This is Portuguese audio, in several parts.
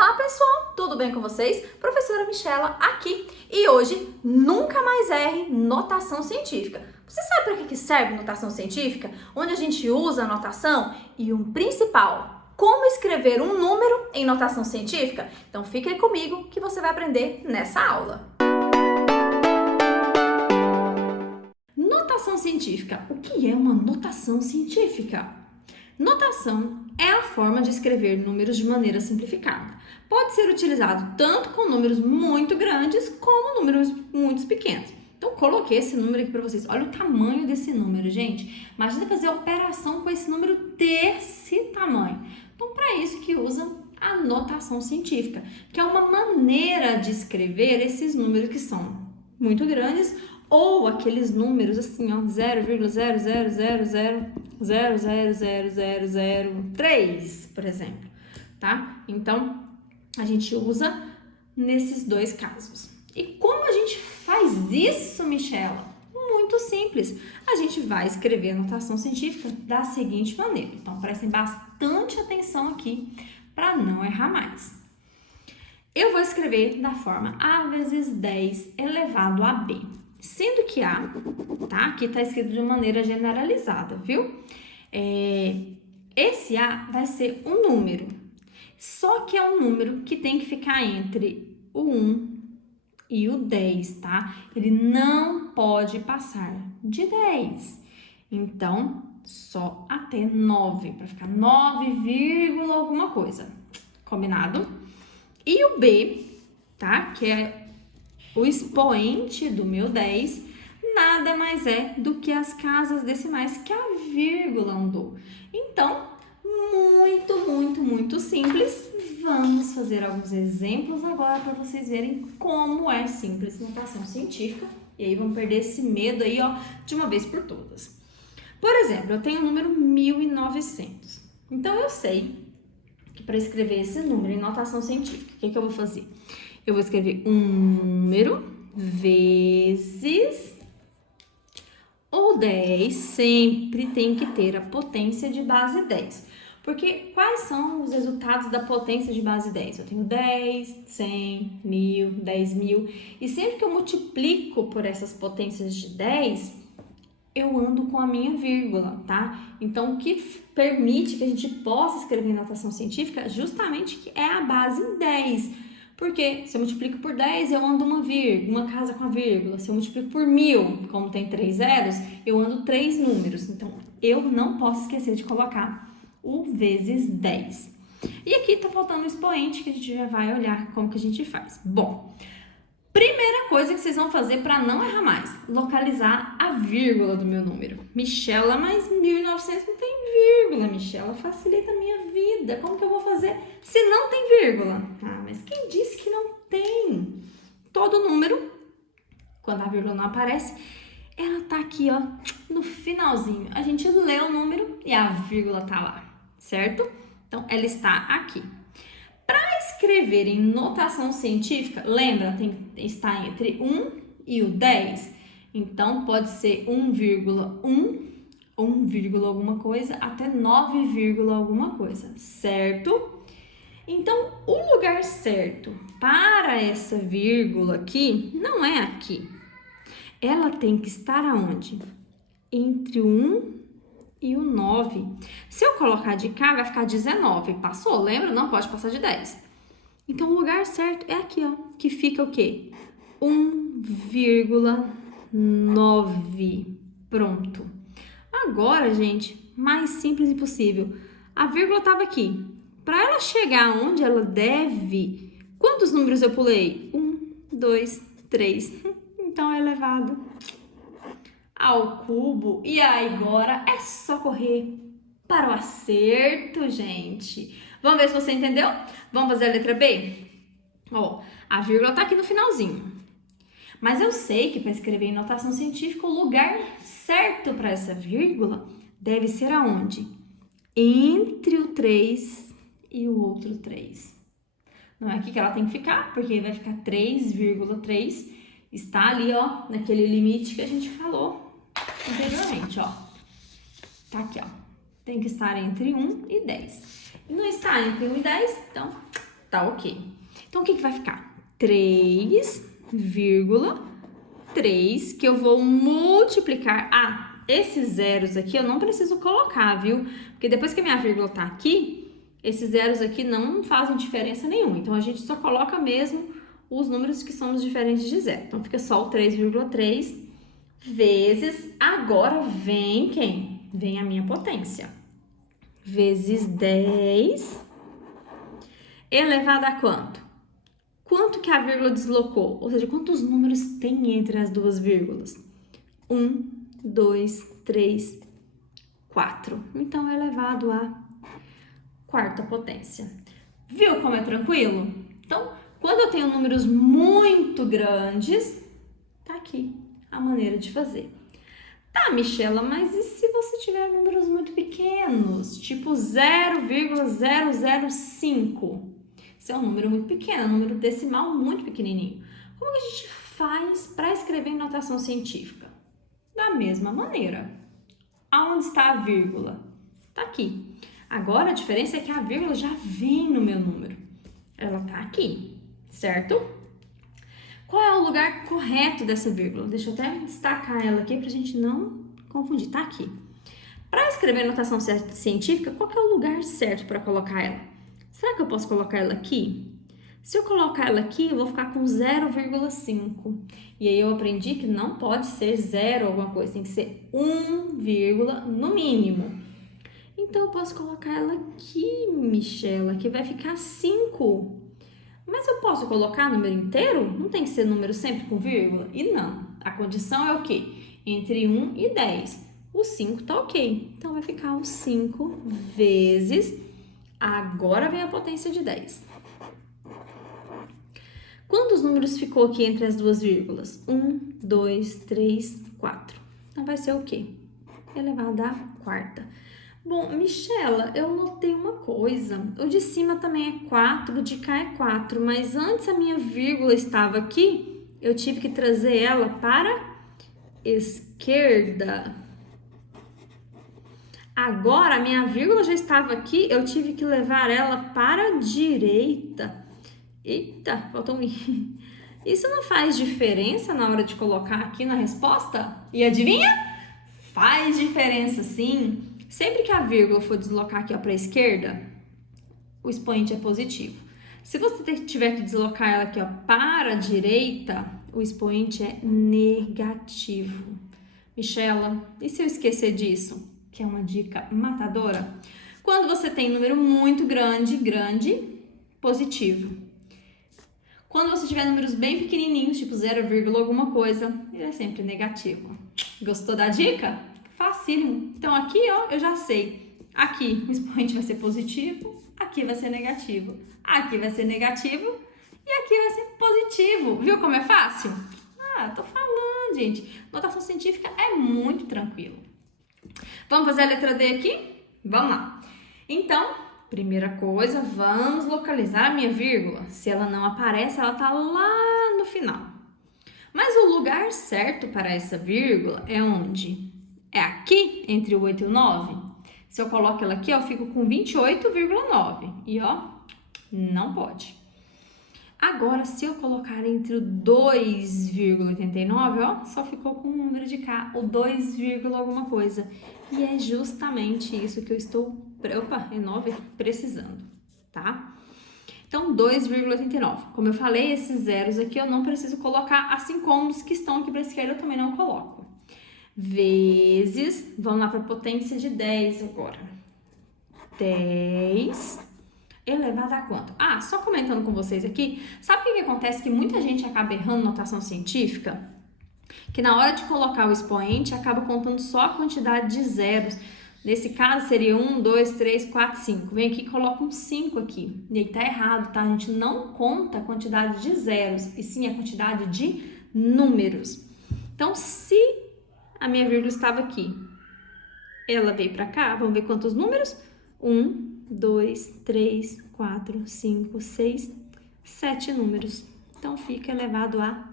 Olá pessoal, tudo bem com vocês? Professora Michela aqui e hoje nunca mais erre notação científica. Você sabe para que serve notação científica? Onde a gente usa a notação e um principal, como escrever um número em notação científica? Então fique aí comigo que você vai aprender nessa aula. Notação científica. O que é uma notação científica? Notação é a forma de escrever números de maneira simplificada. Pode ser utilizado tanto com números muito grandes como números muito pequenos. Então, coloquei esse número aqui para vocês. Olha o tamanho desse número, gente. Imagina fazer operação com esse número desse tamanho. Então, para isso que usam a notação científica, que é uma maneira de escrever esses números que são muito grandes ou aqueles números assim, ó, 0,00000000003, por exemplo, tá? Então, a gente usa nesses dois casos. E como a gente faz isso, Michela? Muito simples. A gente vai escrever a notação científica da seguinte maneira. Então, prestem bastante atenção aqui para não errar mais. Eu vou escrever da forma A vezes 10 elevado a B. Sendo que A, tá? Aqui tá escrito de maneira generalizada, viu? Esse A vai ser um número. Só que é um número que tem que ficar entre o 1 e o 10, tá? Ele não pode passar de 10. Então, só até 9, para ficar 9, alguma coisa. Combinado? E o B, tá? Que é o expoente do meu 10, nada mais é do que as casas decimais que a vírgula andou. Então, muito simples. Vamos fazer alguns exemplos agora para vocês verem como é simples notação científica. E aí vamos perder esse medo aí, ó, de uma vez por todas. Por exemplo, eu tenho o número 1900. Então, eu sei que para escrever esse número em notação científica, o que eu vou fazer? Eu vou escrever um número vezes o 10, sempre tem que ter a potência de base 10. Porque quais são os resultados da potência de base 10? Eu tenho 10, 100, 1000, 10.000. E sempre que eu multiplico por essas potências de 10, eu ando com a minha vírgula, tá? Então, o que permite que a gente possa escrever em notação científica justamente que é a base 10. Porque se eu multiplico por 10, eu ando uma casa com a vírgula. Se eu multiplico por 1000, como tem 3 zeros, eu ando 3 números. Então, eu não posso esquecer de colocar o vezes 10. E aqui tá faltando o expoente, que a gente já vai olhar como que a gente faz. Bom, primeira coisa que vocês vão fazer para não errar mais, localizar a vírgula do meu número. Michela, mas 1900 não tem vírgula, Michela, facilita a minha vida. Como que eu vou fazer se não tem vírgula? Ah, mas quem disse que não tem? Todo número, quando a vírgula não aparece, ela tá aqui, ó, no finalzinho. A gente lê o número e a vírgula tá lá, certo? Então, ela está aqui. Para escrever em notação científica, lembra, está entre 1 e o 10. Então, pode ser 1,1, 1, alguma coisa, até 9, alguma coisa, certo? Então, o lugar certo para essa vírgula aqui não é aqui. Ela tem que estar aonde? Entre o 1 e o 9. Se eu colocar de cá, vai ficar 19. Passou, lembra? Não pode passar de 10. Então, o lugar certo é aqui, ó. Que fica o quê? 1,9. Pronto. Agora, gente, mais simples impossível. A vírgula estava aqui. Para ela chegar onde ela deve, quantos números eu pulei? 1, 2, 3. Então, é elevado ao cubo. E agora é só correr para o acerto, gente. Vamos ver se você entendeu? Vamos fazer a letra B? Ó, a vírgula tá aqui no finalzinho. Mas eu sei que para escrever em notação científica, o lugar certo para essa vírgula deve ser aonde? Entre o 3 e o outro 3. Não é aqui que ela tem que ficar, porque vai ficar 3,3. Está ali, ó, naquele limite que a gente falou anteriormente, ó. Tá aqui, ó. Tem que estar entre 1 e 10. E não está entre 1 e 10, então Tá ok. Então, o que vai ficar? 3,3 que eu vou multiplicar. Ah, esses zeros aqui eu não preciso colocar, viu? Porque depois que a minha vírgula tá aqui, esses zeros aqui não fazem diferença nenhuma. Então, a gente só coloca mesmo os números que são diferentes de zero. Então, fica só o 3,3 vezes... Agora vem quem? Vem a minha potência. Vezes 10 elevado a quanto? Quanto que a vírgula deslocou? Ou seja, quantos números tem entre as duas vírgulas? 1, 2, 3, 4. Então, é elevado à quarta potência. Viu como é tranquilo? Então, quando eu tenho números muito grandes, tá aqui a maneira de fazer. Tá, Michela, mas e se você tiver números muito pequenos? Tipo 0,005? Isso é um número muito pequeno, um número decimal muito pequenininho. Como que a gente faz para escrever em notação científica? Da mesma maneira. Aonde está a vírgula? Tá aqui. Agora a diferença é que a vírgula já vem no meu número. Ela tá aqui, certo? Qual é o lugar correto dessa vírgula? Deixa eu até destacar ela aqui para a gente não confundir. Tá aqui. Para escrever notação científica, qual que é o lugar certo para colocar ela? Será que eu posso colocar ela aqui? Se eu colocar ela aqui, eu vou ficar com 0,5. E aí eu aprendi que não pode ser 0 alguma coisa, tem que ser 1, no mínimo. Então, eu posso colocar ela aqui, Michela, que vai ficar 5. Mas eu posso colocar número inteiro? Não tem que ser número sempre com vírgula? E não. A condição é o quê? Entre 1 e 10. O 5 tá ok. Então, vai ficar o 5 vezes... Agora vem a potência de 10. Quantos números ficou aqui entre as duas vírgulas? 1, 2, 3, 4. Então, vai ser o quê? Elevado à quarta. Bom, Michela, eu notei uma coisa. O de cima também é 4, o de cá é 4. Mas antes a minha vírgula estava aqui, eu tive que trazer ela para a esquerda. Agora, a minha vírgula já estava aqui, eu tive que levar ela para a direita. Eita, faltou um i. Isso não faz diferença na hora de colocar aqui na resposta? E adivinha? Faz diferença, sim. Sempre que a vírgula for deslocar aqui para a esquerda, o expoente é positivo. Se você tiver que deslocar ela aqui para a direita, o expoente é negativo. Michela, e se eu esquecer disso? Que é uma dica matadora. Quando você tem um número muito grande, positivo. Quando você tiver números bem pequenininhos, tipo 0, alguma coisa, ele é sempre negativo. Gostou da dica? Facílimo. Então aqui, ó, eu já sei. Aqui o expoente vai ser positivo, aqui vai ser negativo. Aqui vai ser negativo e aqui vai ser positivo. Viu como é fácil? Ah, tô falando, gente. Notação científica é muito tranquilo. Vamos fazer a letra D aqui? Vamos lá. Então, primeira coisa, vamos localizar a minha vírgula. Se ela não aparece, ela tá lá no final. Mas o lugar certo para essa vírgula é onde? É aqui, entre o 8 e o 9? Se eu coloco ela aqui, eu fico com 28,9. E ó, não pode. Agora, se eu colocar entre o 2,89, ó, só ficou com o número de cá, o 2, alguma coisa. E é justamente isso que eu estou, precisando, tá? Então, 2,89. Como eu falei, esses zeros aqui eu não preciso colocar, assim como os que estão aqui para a esquerda eu também não coloco. Vezes, vamos lá para a potência de 10 agora. 10 elevado a quanto? Ah, só comentando com vocês aqui, sabe o que acontece? Que muita gente acaba errando notação científica? Que na hora de colocar o expoente, acaba contando só a quantidade de zeros. Nesse caso, seria 1, 2, 3, 4, 5. Vem aqui e coloca um 5 aqui. E aí tá errado, tá? A gente não conta a quantidade de zeros, e sim a quantidade de números. Então, se a minha vírgula estava aqui, ela veio pra cá, vamos ver quantos números? 1, 2, 3, 4, 5, 6, 7 números. Então, fica elevado à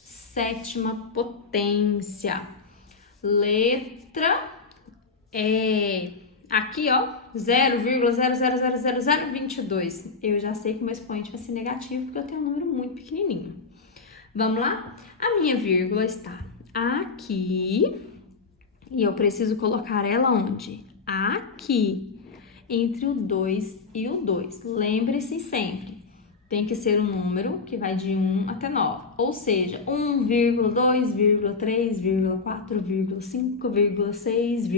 sétima potência. Letra E. Aqui, ó, 0,0000022. Eu já sei que o meu expoente vai ser negativo porque eu tenho um número muito pequenininho. Vamos lá? A minha vírgula está aqui e eu preciso colocar ela onde? Aqui, entre o 2 e o 2. Lembre-se sempre, tem que ser um número que vai de 1 até 9. Ou seja, 1, 2, 3, 4, 5, 6,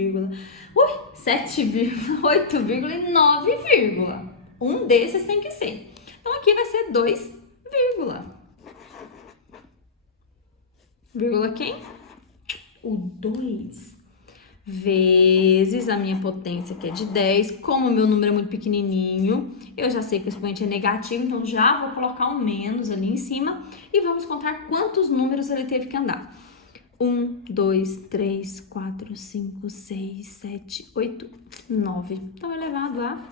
7, 8, e 9, um desses tem que ser. Então, aqui vai ser 2, vírgula quem? O 2. Vezes a minha potência, que é de 10. Como o meu número é muito pequenininho, eu já sei que o expoente é negativo, então já vou colocar um menos ali em cima e vamos contar quantos números ele teve que andar. 1, 2, 3, 4, 5, 6, 7, 8, 9. Então, é elevado a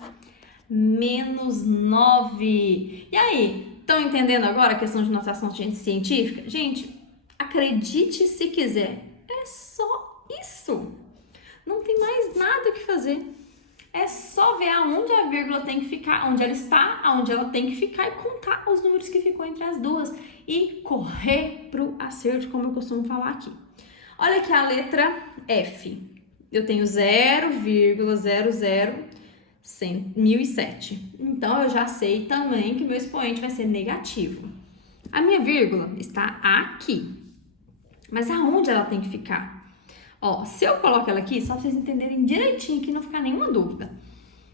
menos 9. E aí, estão entendendo agora a questão de notação científica? Gente, acredite se quiser, é só isso. Não tem mais nada que fazer. É só ver aonde a vírgula tem que ficar, onde ela está, aonde ela tem que ficar e contar os números que ficou entre as duas e correr pro acerto, como eu costumo falar aqui. Olha aqui a letra F. Eu tenho 0,001007. Então, eu já sei também que o meu expoente vai ser negativo. A minha vírgula está aqui. Mas aonde ela tem que ficar? Ó, se eu coloco ela aqui, só pra vocês entenderem direitinho, que não ficar nenhuma dúvida.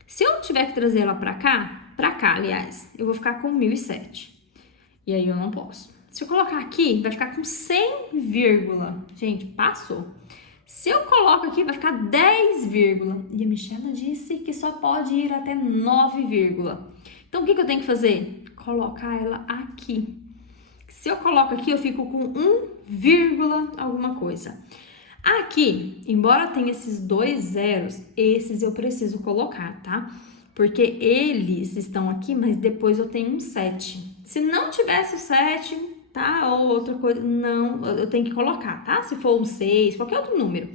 Se eu tiver que trazer ela pra cá, aliás, eu vou ficar com 1007. E aí eu não posso. Se eu colocar aqui, vai ficar com 100, gente, passou. Se eu coloco aqui, vai ficar 10, e a Michela disse que só pode ir até 9, Então, o que eu tenho que fazer? Colocar ela aqui. Se eu coloco aqui, eu fico com 1, alguma coisa. Aqui, embora tenha esses 2 zeros, esses eu preciso colocar, tá? Porque eles estão aqui, mas depois eu tenho um 7. Se não tivesse o 7, tá? Ou outra coisa, não, eu tenho que colocar, tá? Se for um 6, qualquer outro número.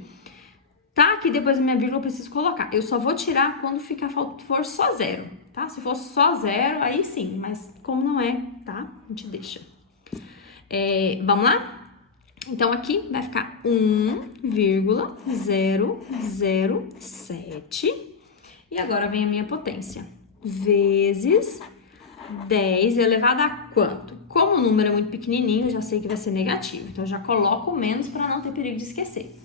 Tá? Aqui depois da minha vírgula eu preciso colocar. Eu só vou tirar quando for só 0, tá? Se for só 0, aí sim, mas como não é, tá? A gente deixa. Vamos lá? Então, aqui vai ficar 1,007. E agora vem a minha potência. Vezes 10 elevado a quanto? Como o número é muito pequenininho, eu já sei que vai ser negativo. Então, eu já coloco o menos para não ter perigo de esquecer.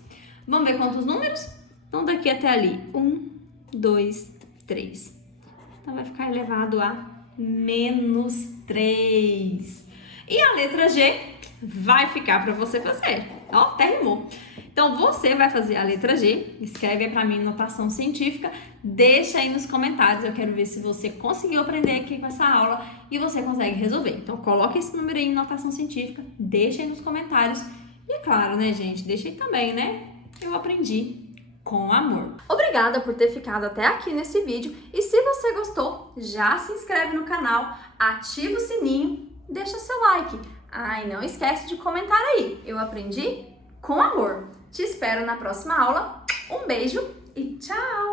Vamos ver quantos números? Então, daqui até ali. 1, 2, 3. Então, vai ficar elevado a menos 3. E a letra G vai ficar para você fazer. Ó, até rimou. Então, você vai fazer a letra G, escreve aí para mim notação científica, deixa aí nos comentários, eu quero ver se você conseguiu aprender aqui com essa aula e você consegue resolver. Então, coloca esse número aí em notação científica, deixa aí nos comentários e, claro, né, gente, deixa aí também, né? Eu aprendi com amor. Obrigada por ter ficado até aqui nesse vídeo e se você gostou, já se inscreve no canal, ativa o sininho, deixa seu like. Ah, e não esquece de comentar aí. Eu aprendi com amor. Te espero na próxima aula. Um beijo e tchau!